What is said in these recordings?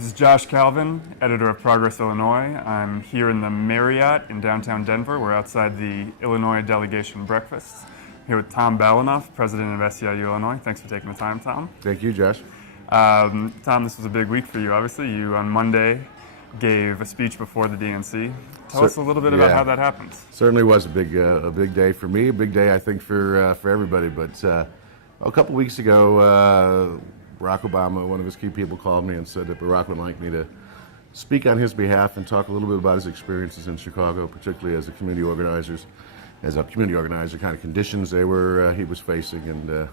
This is Josh Kalven, editor of Progress, Illinois. I'm here in the Marriott in downtown Denver. We're outside the Illinois delegation breakfast. I'm here with Tom Balanoff, president of SEIU Illinois. Thanks for taking the time, Tom. Thank you, Josh. Tom, this was a big week for you, obviously. You, on Monday, gave a speech before the DNC. Tell us a little bit about how that happened. Certainly was a big day for me, a big day, I think, for everybody. But a couple weeks ago, Barack Obama, one of his key people, called me and said that Barack would like me to speak on his behalf and talk a little bit about his experiences in Chicago, particularly as a community organizer, kind of conditions he was facing, and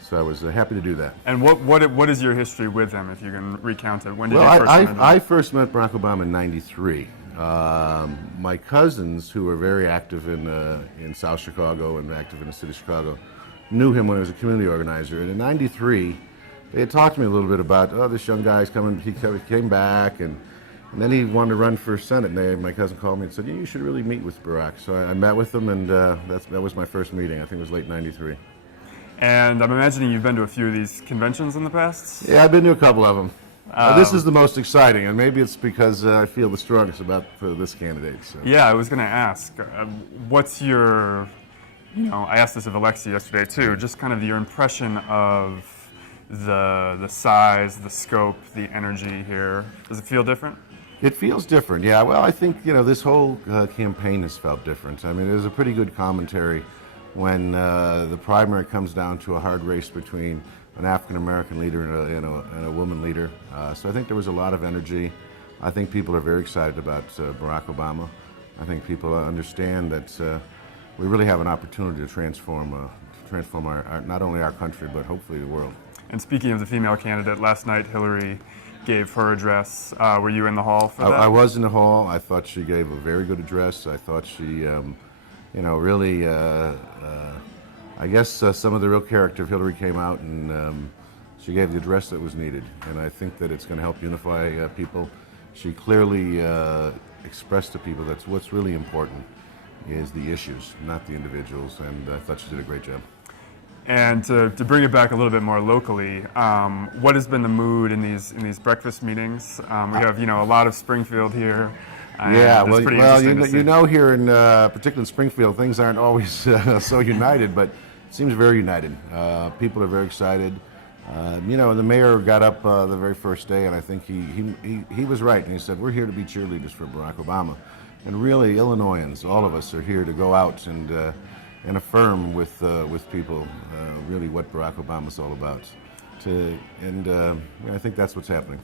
so I was happy to do that. And what is your history with him, if you can recount it? When did you first meet him? I first met Barack Obama in '93. My cousins, who were very active in South Chicago and active in the city of Chicago, knew him when he was a community organizer. And in '93, they had talked to me a little bit about, this young guy's coming. He came back, and then he wanted to run for Senate. And my cousin called me and said, you should really meet with Barack. So I met with him, and that was my first meeting. I think it was late '93. And I'm imagining you've been to a few of these conventions in the past? Yeah, I've been to a couple of them. This is the most exciting, and maybe it's because I feel the strongest about this candidate. So. Yeah, I was going to ask, what's your, I asked this of Alexi yesterday too, just kind of your impression of the size, the scope, the energy here. Does it feel different? It feels different, yeah. Well, I think, this whole campaign has felt different. I mean, there's a pretty good commentary when the primary comes down to a hard race between an African-American leader and a woman leader. So I think there was a lot of energy. I think people are very excited about Barack Obama. I think people understand that we really have an opportunity to transform not only our country, but hopefully the world. And speaking of the female candidate, last night Hillary gave her address. Were you in the hall for that? I was in the hall. I thought she gave a very good address. I thought she, really, I guess some of the real character of Hillary came out, and she gave the address that was needed. And I think that it's going to help unify people. She clearly expressed to people that what's really important is the issues, not the individuals. And I thought she did a great job. And to bring it back a little bit more locally, what has been the mood in these breakfast meetings? We have a lot of Springfield here. Yeah, well, here in particularly in Springfield, things aren't always so united, but it seems very united. People are very excited. The mayor got up the very first day, and I think he was right, and he said, we're here to be cheerleaders for Barack Obama. And really, Illinoisans, all of us are here to go out and affirm with people really what Barack Obama's all about. I think that's what's happening.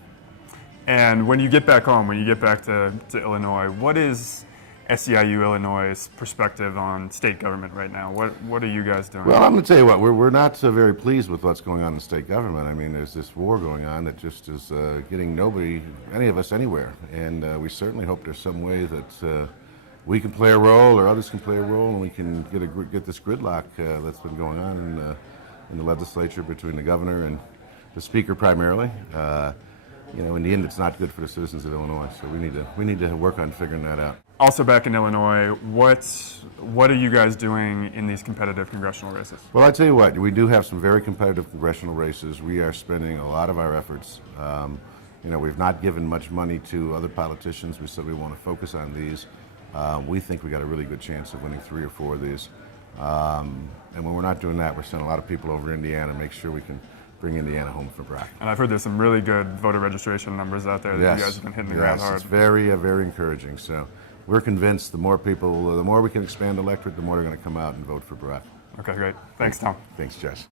And when you get back home, when you get back to Illinois, what is SEIU Illinois' perspective on state government right now? What are you guys doing? Well, I'm going to tell you what, we're not very pleased with what's going on in state government. I mean, there's this war going on that just is getting any of us anywhere. And we certainly hope there's some way that we can play a role, or others can play a role, and we can get this gridlock that's been going on in the legislature between the governor and the speaker primarily. In the end, it's not good for the citizens of Illinois, so we need to work on figuring that out. Also back in Illinois, what are you guys doing in these competitive congressional races? Well, I tell you what, we do have some very competitive congressional races. We are spending a lot of our efforts. We've not given much money to other politicians. We said we want to focus on these. We think we got a really good chance of winning 3 or 4 of these. And when we're not doing that, we're sending a lot of people over to Indiana to make sure we can bring Indiana home for Barack. And I've heard there's some really good voter registration numbers out there that you guys have been hitting the ground hard. Yes, it's very, very encouraging. So we're convinced the more we can expand the electorate, the more they're going to come out and vote for Barack. Okay, great. Thanks, Tom. Thanks, Josh.